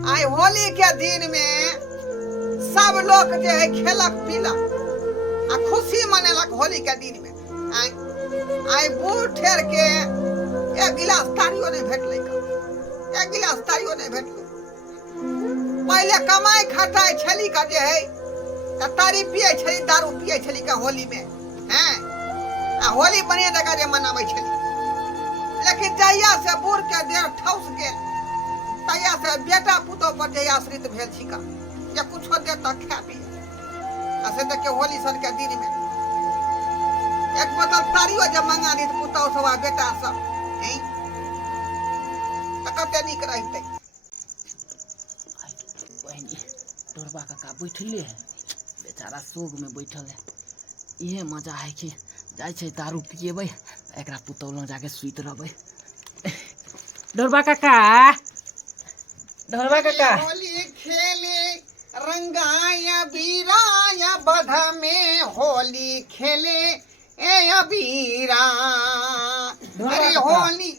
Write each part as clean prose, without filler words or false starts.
आई होली के दिन में सब लोग जो है खेलक पीलक आ खुशी मनेलक होली के दिन में। आई बूढ़ ठेर के एक गिलास तारियो नहीं भेटले, एक गिलास तारियो नहीं भेटले। पहले कमाई खटाई छली का जे है तारी पिए छली, दारू पिए छली का होली में हैं आ होली बनिए दका जे मनावे छली। लेकिन जहिया से बूढ़ के देह ठौस गेल तहिया से बेटा पुतो पर जे आश्रित भेल छिका जे कुछो दे तक खा पिए आ से देख के होली सन के दिन में एक बोतल तारियो जब मंगा दी पुतो सब आ बेटा सब हैं कते निक रहते। बहनी तोरबा काका बैठले है, बेचारा सोग में बैठल है। इहे मजा है कि जाय छै दारू पिएबै एकरा पुतौल जाके सुइत रहबै। ढोरबा काका, ढोरबा काका, होली खेले रंगाया बीराया बधा में होली खेले ए अबीरा। अरे होली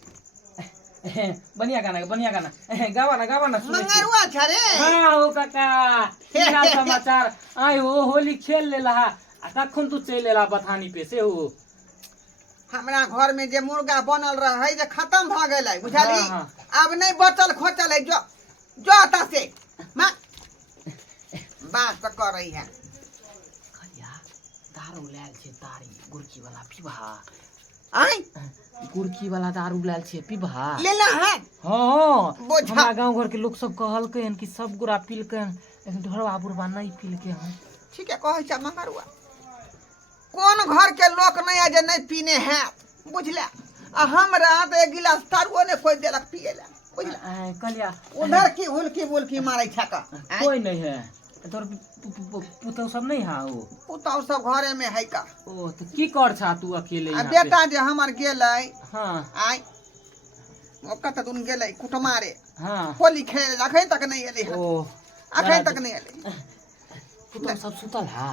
बढ़िया गाना गावा ना मंगरुआ छरे। हाँ हो काका, क्या समाचार? आय हो होली खेल लेला आ कखन तू चल लेला बथानी पे से हो? हमरा घर में जे मुर्गा बनल रहे जे खत्म भ गेलै बुझाली। हाँ। अब नहीं बचल खोचल है जो ता से मां बात तो कर रही है। खलिया दारू लायल छे, तारी गुरकी वाला पीबा। आई गुरकी वाला दारू लायल छे पीबा। लेला है हाँ बोझा। हमरा गांव घर के लोग सब कहलकै हन कि सब गुरा पीलकै हन, लेकिन ढोरबा बुरबा नहीं पीलकै हन। ठीक है कहै छ मंगरुआ। कौन घर के लोग नहीं है जे नहीं पीने हैं बुझला। आ हमरा तो एक गिलास तारुओ ने कोई देलक पिए ला बुझला। कलिया उधर की हुलकी बुलकी मारै छका कोई नहीं है तोर पुतौ सब नहीं है ओ पुतौ सब घरे में है का। ओ तो की कर छा तू अकेले आ यहाँ बेटा जे हमर गेलै हाँ आई ओका त दुन गेलै कुटमारे हाँ होली खेल अखन तक नहीं एलै है। ओ अखन तक नहीं एलै। पुतौ सब सुतल है,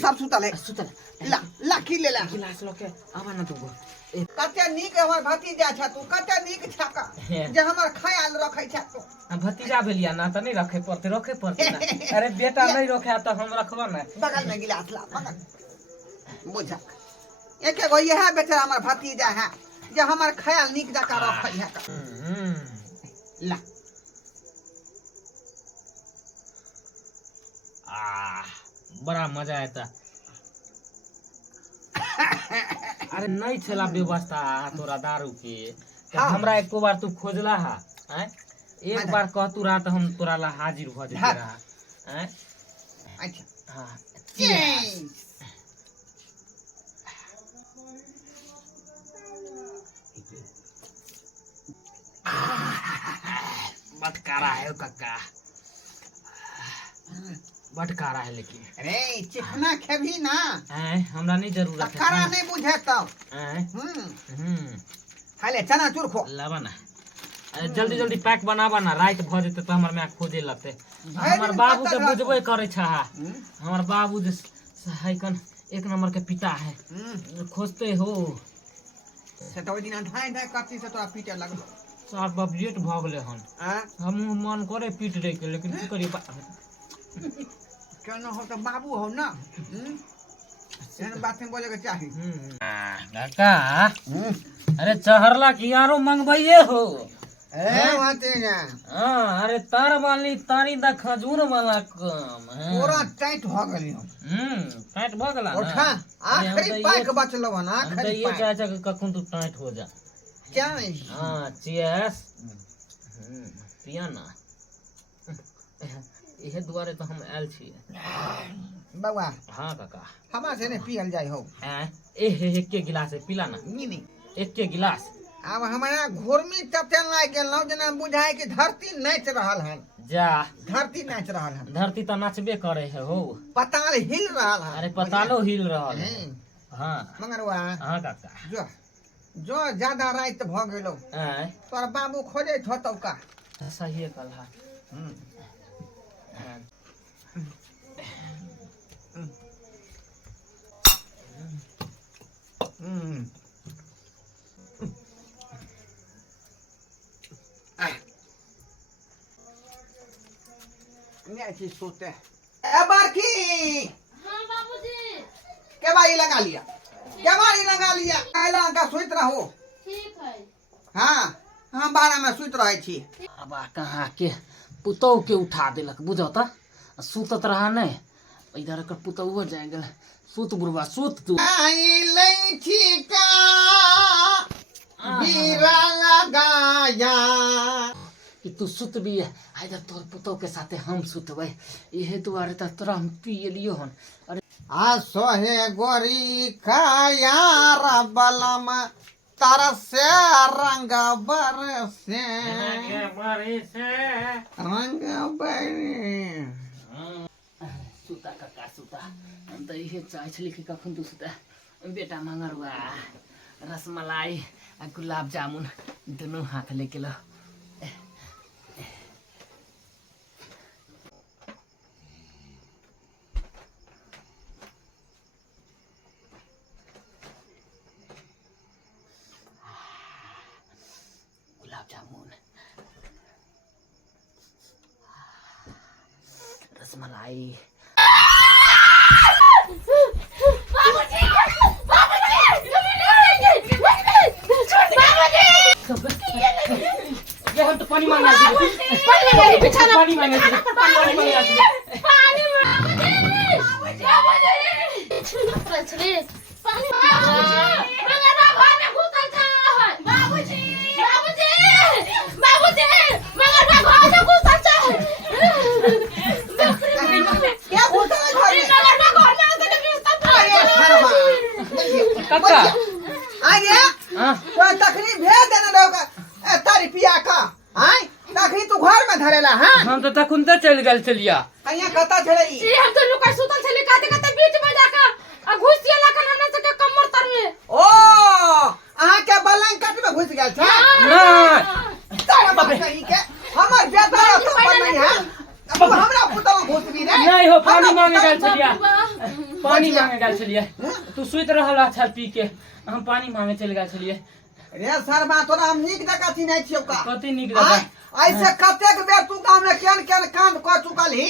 सब सुतल है। सुतल ला की लेला गिलास लोके आवा ना दूगो। कते नीक हमर भतीजा छ तू, कते नीक छका जे हमर ख्याल रखै छ तू। भतीजा भेलिया ना तो नहीं रखे पड़ते ना। अरे बेटा नहीं रखे तो हम रखबा ना। बगल में गिलास ला बगल बुझा एक एगो यह बेचारा हमर भतीजा है जे हमर ख्याल नीक जका रखै है का। ला बड़ा मजा आता। अरे नहीं छला व्यवस्था तोरा दारू के तो हाँ। हमरा एको बार तू खोजला हा हैं? एक बार कह तू रहा तो हम तोरा ला हाजिर भ जेते हाँ। रहा हैं? अच्छा हाँ बटकारा है काका, बटकारा है लेकिन अरे चिकना खेबी ना हैं? हमरा नहीं जरूरत है खरा नहीं बुझे तब। हैं? खाले चना चूर खो लावा ना। अरे जल्दी जल्दी पैक बनावा ना, रात भ जेते तो हमर में खोजे लगते। हमर बाबू के बुझबे करे छ। हमर बाबू जे है कन एक नंबर के पिता है, खोजते हो से तो दिन धाय धाय कत्ती से तोरा पीटे लगलो। साफ बबजेट भ गेले हन। हम मन करे पीट दे के लेकिन की करी केना हो तो बाबू हो ना। एहन बात में बोले के चाही। काका अरे चहरला की आरो मंगबइए हो। ए वाते ना हां अरे तार वाली तारी दा खजूर वाला काम है। पूरा टाइट हो गेली हम। टाइट भ गेला ना। उठा आखिरी पाइक बचलो ना आखिरी ये चाचा के कखन तू टाइट हो जा। क्या हां चीयर्स पिया ना। इहे दुआरे तो हम आयल छी बाबा। हाँ काका हमरा से ने पियल जाय हो। एक के गिलास पिला ना। नहीं एक के गिलास। अब हमारा घुर्मी तते लाग गेलौ जना बुझाय कि धरती नाच रहल हन। जा धरती नाच रहल हन। धरती तो नाचबे करे है हो। पताल हिल रहल हन। अरे पतालो हिल रहल है। हाँ मंगरवा हाँ काका जो ज्यादा रात भ गेलौ तोर बाबू खोजे होतौ का। सही कल है। नहीं चीज सोते ए बारकी हाँ बाबूजी केवाड़ी लगा लिया केवाड़ी लगा लिया आइला का सुइत रहो ठीक है। हाँ हम बारा में सुइत रहे छी अब कहाँ के पुतौ के उठा दिलक बुझ त सुतत रहा नहीं इधर कर पुतौ हो जाएगा सुत बुढ़वा सुत तू आई लई छी का बीरा लगाया कि तू सुत भी है आइधर तोर पुतौ के साथे हम सुतबै इहे दुआरे त तोरा हम पिए लियो हन अरे आ सोहे गोरी खाया बलम तरसे रंग बरसे रंग बरसे सुता काका सुता हम त इहे चाहै छली कि कखन तू सुता बेटा मंगरुआ रसमलाई आ गुलाब जामुन दोनों हाथ लेके लो गुलाब जामुन रसमलाई बाबूजी बाबूजी बाबूजी ये हम तो पानी मांगना पानी मांगना पानी बाबूजी पानी मेरा घर में घुसल है बाबूजी बाबूजी बाबूजी मेरा घर में घुसल है क्या बोलता है घर में मेरा घर में उसे अरे शर्मा काका आ गया हां तो तखनी भेज देना दोगा तारी पिया का हां तखनी तू घर में धरेला हां हम तो तखुन त चल गेल चलिया कहिया कता छड़ई जी हम तो लुका सुतल छले काते काते बीच में जाकर आ घुस गेला कन हमरा से के कमर तर में ओ अहाँ के बलंकट में घुस गेल छ नहीं तारा बाप कहीं के हमर बेटा तो पर नहीं है अब हमरा पुतवा घुस भी रे नहीं हो पानी मांगे गेल चलिया पानी मांगे गेल चलिए तू सुत रहल अच्छा पी के हम पानी मांगे चल गेल चलिए रे शर्मा तोरा हम नीक जका चिन्है छियौ का कति निक लगा ऐसे कतेक बेर तू गांव में केन केन कांड क चुकल ही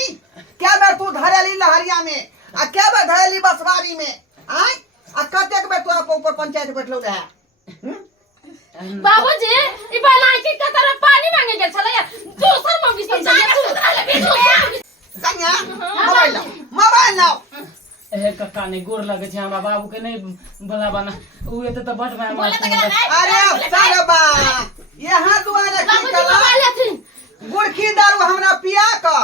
क्या बेर तू धरेली लहरिया में आ क्या बेर धरेली बसवारी में आय आ कतेक बेर तोरा ऊपर पंचायत बैठलो रहे बाबूजी ई बलाकी के तरफ पानी मांगे गेल छले दोसर मौगी सब छले कन्या मोबाइल लाओ ए कक्का ने गोर लगे छै हमरा बाबू के नहीं भला बना उ एते त बड मार मार अरे सरबा यहाँ दुआरे की कला गुड़की दारू हमरा पिया क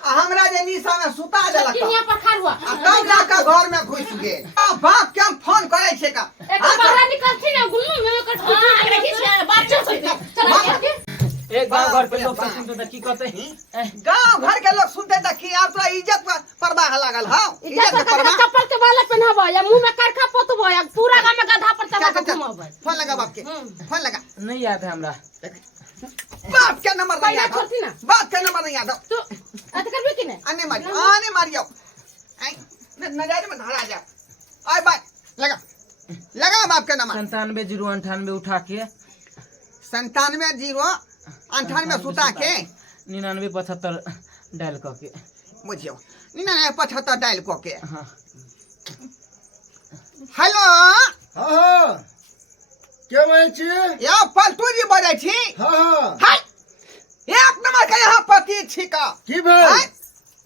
आ हमरा जे निशा में सुता देलक किनिया पर खार हुआ आ तब जाके घर में घुस गेल आ बाप के हम फोन करे छे का एक बाहर निकलती ना गुल्लू में कर देखि छै बात चल एक गांव घर के लोग सुनते त की कहते गांव घर के लोग सुनते त की आप तो इज्जत परवाह लागल हां इज्जत परवाह चप्पल के बाले पहनाबो या मुंह में करखा पोतबो या पूरा गांव में गधा पर चला के घुमाबो फोन लगा बाप के फोन लगा नहीं याद है हमरा बाप के नंबर नहीं याद छोड़ती ना बाप के नंबर नहीं याद तो अत करबे कि नहीं आने मारियो आई नजर में धरा जा आय बात लगा लगा बाप के नंबर 97 098 उठा के 97 098 सुता के 99 75 डायल करके बुझियो 99 डायल क के हां हेलो हाँ हाँ क्या मैं छी या पलटू जी बोले छी हाँ हाँ हाय एक नंबर के यहाँ पति छी का की भाई हाय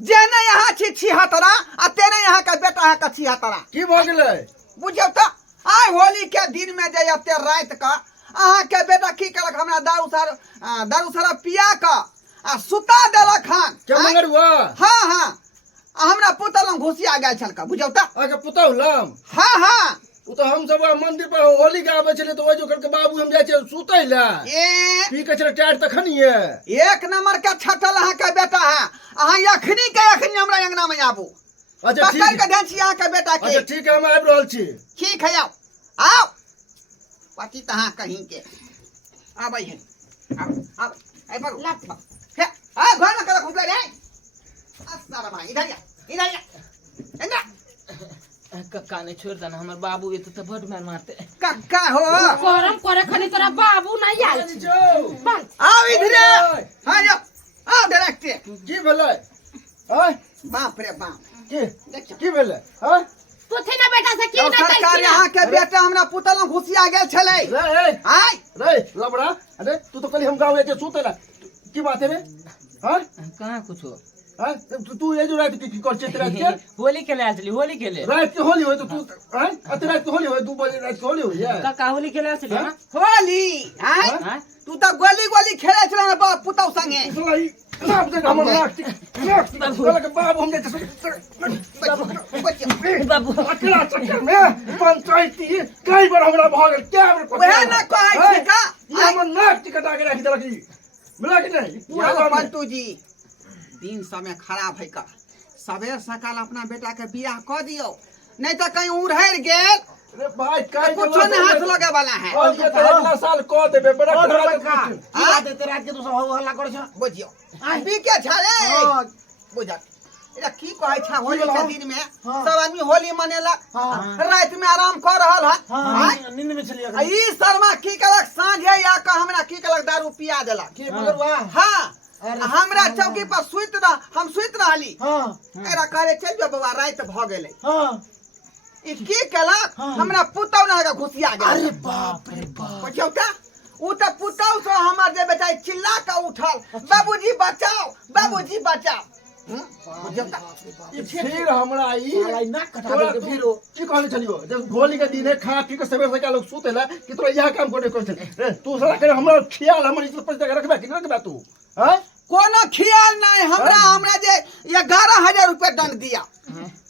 जेने यहाँ छी छी हतरा आ तेने यहाँ का बेटा है का छी हतरा की भ गेलै बुझियो त आय होली के दिन में जे अते रात का अहाँ के बेटा की करक हमरा दारू सारा पिया का आ सुता देलक हन क्या मंगर हुआ हां हां हमरा पुतल में घुसिया गेल छल का बुझियो त आके पुतौ लम हां हां उ तो हम सब मंदिर पर होली के आबे छले तो ओइ जो करके बाबू हम जाय छै सुतै ला ए पी के छले टाइट तखनिए एक नंबर के छटल अहाँ के बेटा है अहाँ अखनी के अखनी हमरा अंगना में आबू अच्छा पकड़ ठीक के ध्यान छी अहाँ के बेटा के अच्छा ठीक है हम आबि रहल छी ठीक है आओ पति तहाँ कहीं के आबै है अब ए पर लाप हे आ घर में कला खुदला रे सारा भाई इधर या कक्का ने छोड़ देना हमर बाबू ये तो बड मार मारते कक्का हो करम करे खनी तोरा बाबू नहीं आयल छी आओ इधर हां आओ डायरेक्ट की भेलै हैं बाप रे बाप की भेले हैं पुथी ना बेटा से की ना सरकार यहाँ के बेटा हमरा पुतल में घुसिया गेल छले रे आय रे लबड़ा अरे तू तो कल हम गाँव के सुतेला की बात है रे हैं कहाँ कुछ हो तू ये जो रात की कर चित्र रात के होली खेले आयल छली होली खेले रात के होली हो तो तू हैं अते रात के होली हो 2 बजे रात के होली हो यार काका होली खेले आयल छली हाँ होली आय हाँ? तू तो गोली गोली खेले छले ना बाप पुतौ संगे इसलाई नाप दे हम नाक बोला के बाबू हम बाबू अकेला चक्कर में पंचायती कई बार हमरा भागल क्या वह ना कहै छी का ये हम नाक टिकटा के रख देलक मिला के नहीं पूरा पंतु जी दिन समय खराब है का सवेर सकाल अपना बेटा के बियाह कर दियो नहीं तो कहीं उड़हर गेल अरे भाई कई कुछ नहीं हाथ लगे वाला है और ये तो अगला साल को देबे बड़ा हाँ? देते रात के तो सब हल्ला कर छ बुझियो बी के छले बुझा एरा की कहै छ होली के दिन में सब आदमी होली मनेला रात में आराम कर रहल है नींद में चली ई शर्मा की कलक साँझे या का हमरा की कलक दारू पिया देला की मगरवा हां हमरा चौकी पर हम सुत रहली एरा कहले चल जो बाबा रात भ गेलै ई की कलक हमरा पुतौ ना घुसिया गेल अरे बाप रे बाप बुझियो का उ त पुतौ से हमर जे बेटा चिल्ला के उठल बाबूजी बचाओ बुझियो का फिर हमरा ई ना कटा दे फिर की कहले चलियो जब होली के दिन है खा पी के सवेर से लोग सुतेला कि तोरा यह काम कोने कर रे तू सारा करे हमरा ख्याल हमर इस पैसा रखबा कि रखबा तू हैं कोनो ख्याल नहीं हमरा जे 11000 रुपया दंड दिया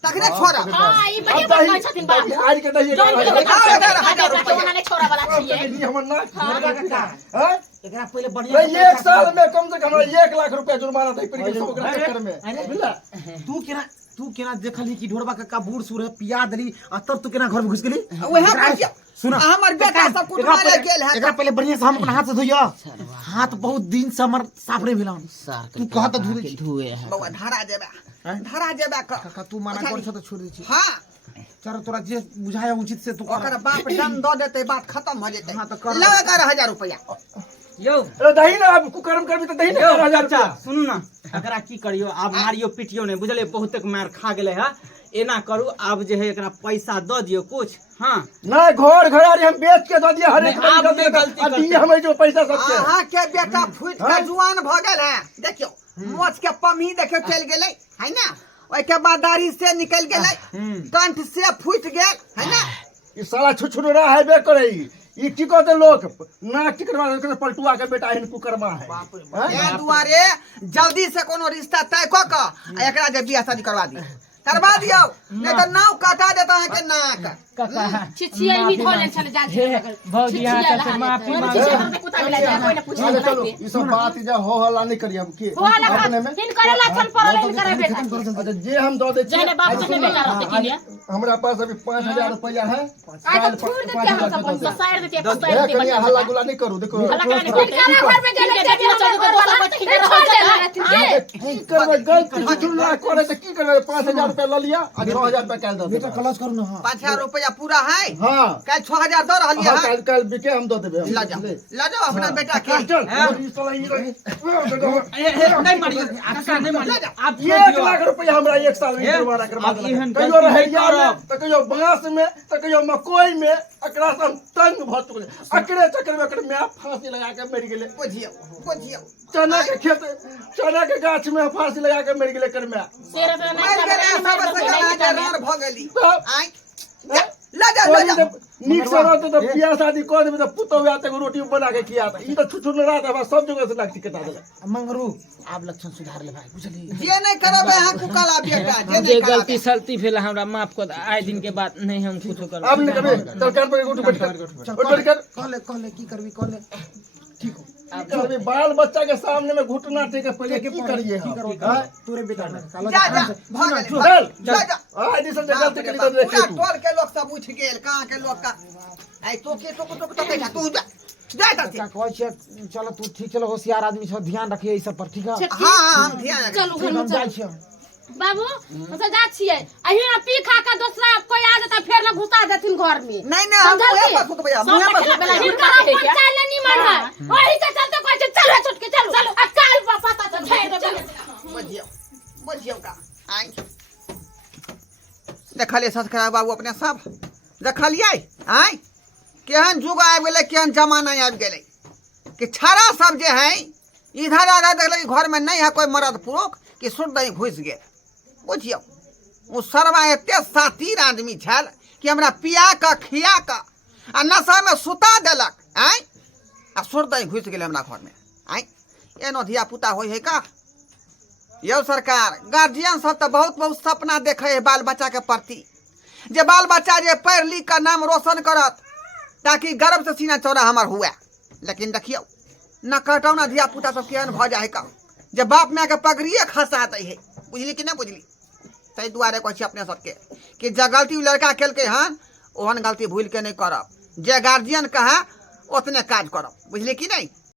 तकरे छोड़ा हां ई बड़ी बदमाश छथिन बाबू आज के नहीं 11000 रुपया वाला छोरा वाला छिए हमर ना हैं एकरा पहले बढ़िया एक साल में कम से कम 1 लाख रुपया जुर्माना दे पड़ी के ओकरा चक्कर में मिला तू केना देखली कि ढोरबा का बूढ़ सूर है पिया देली आ तब तू केना घर में घुस गेली वहां पर सुना हमर बेटा सब कुछ मारे गेल है एकरा पहले बढ़िया से हम अपना हाथ से धोइया हाथ बहुत दिन से हमर साफ नहीं भेलन तू कहत धुए है बउआ धरा जेबा काका तू माना कर छ त छोड़ दै छी हां चल तोरा जे बुझाया उचित से तू ओकर बाप दम द देते बात खत्म हो जेते हां त कर लगा 11000 रुपया यो अरे दही ना अब कुकर्म करबी तो दही ना 1000 रुपया सुनू ना एकरा की करियो आब मारियो पिटियो नहीं बुझले बहुत मार खा गेले है एना करू आब जे है एकरा पैसा द दियो कुछ हां ना घर घरारी हम बेच के द दिए हर एक आप भी गलती अब ये हमें जो पैसा सब के अहाँ के बेटा फुट के जुआन भ गेल है देखियो मोच के पमी देखे चल गेलै है ना ओइ के बाद दाढ़ी से निकल गेलै कंठ से फुट गेल है ना ये साला छुछुरा है बे करे ई की कहते लोग ना टिकटवा के पलटुआ के बेटा हिन कुकर्मा है ए दुआरे जल्दी से कोनो रिश्ता तय क क एकरा जे बियाह शादी करवा दियो नहीं तो नाव काटा देता है के नाक छिछिया ई धोले चले जा भौजी यहाँ से माफी मांग हमके कुत्ता मिला जाए कोई ना पूछे चलो चलो ये सब बात जा हो हल्ला नहीं करिए अब की हो ला अपने में इन करे ला चल पड़ल इन करे बेटा अच्छा जे हम दो दे जने बाप से बेटा रहते कि लिया हमरा पास अभी 5000 रुपया है आज तो छोड़ देते हम सब पैसा साइड देते पैसा ए कनिया हल्ला गुला नहीं करू देखो हल्ला करे घर में गेले देखे चल तो दोसर बैठ के छोड़ दे की करबे गलती छुछुर ना करे तो की करबे 5000 रुपया ल लिया और 6000 रुपया काल दो बेटा क्लास करू ना 5000 रुपया पूरा है हां कल 6000 दो रहलिए हां है कल बिके हम दो देबे ला जाओ अपना बेटा के चल ई साला ई नहीं मारियो आका नहीं मारियो आप 1 लाख रुपया हमरा एक साल में जुर्माना करवा अब एहन कहियो गलती नहीं रहैया में करब। तो कहियो बांस में तो कहियो मकई में एकरा से हम तंग भ चुके अकरे चक्कर में अकरे में फांसी लगा के मर गेले बुझियो चना के खेत चना के गाछ में फांसी लगा के मर गेले कर में शेर से मार के सब से कला रार भ गेली आई हैं? ला जा नीक से रहते तो बियाह शादी कर देबे तो पुतो हुआ तक रोटी बना के खिया ई तो छुछुर रात है सब जगह से लागती कटा देला मंगरू आप लक्षण सुधार ले भाई बुझली जे नहीं करबे अहाँ कुकला बेटा जे जे नहीं गलती करबे सलती भेल हमरा माफ कर आए दिन के बाद नहीं हम कुछ कर अब नहीं करबे सरकार पर उठ बैठ कर कहले की करबी कहले ठीक हो अभी बाल बच्चा के सामने में घुटना टेके पहले की करिए हम हैं? तोरे बेटा ने काला जा भाग चल जा आज इस गलती करी तो देख पूरा तू टोल के लोग सब उठ गेल कहां के लोग का आई तो के तो कहता तू जा का कहै छै चलो तू ठीक चलो होशियार आदमी छ ध्यान रखिए ई सब पर ठीक है हां हम ध्यान रखें चलू हम जाय छी बाबू हम जा छिए अहिना पी खा के दूसरा कोई आ जाता फिर ना घुसा देथिन घर में नहीं हम मुंह पर सुत भैया मुंह पर सुत भैया इनका पंचायत नहीं मन है वही से चलते कोई चलो छुट के चलो आ काल पता तो फेर दे बुझियो बुझियौ का आई देखलिए संस्कार बाबू अपने सब देखलिए आई केहन युग आबि गेलै केहन जमाना आबि गेलै कि छाड़ा सब जे है इधर आधा देखल घर में नहीं है कोई मर्द पुरुष कि सुट दही घुस गए बुझियौ वो सरवा एते सातिर आदमी छल कि हमरा पिया के खिया के आ नशा में सुता देलक आई आ सुट दही घुस गेलै हमरा घर में आई एनो धिया पुता होय है का यौ सरकार गार्जियन सब तो बहुत बहुत सपना देखे है बाल बच्चा के प्रति जे बाल बच्चा जे पढ़ लिख कर नाम रोशन करत ताकि गर्व से सीना चौड़ा हमार हुए लेकिन देखियो न कटौना धिया पुता सब केहन भ जाए का जे बाप माय के पगड़िए खसा दै है बुझली कि नहीं बुझली ताहि दुआरे कहै छी अपने सबके कि जे गलती लड़का केलकै हन ओहन गलती भूल के नहीं करब जे गार्जियन कहे ओतने काज करब बुझली कि नहीं।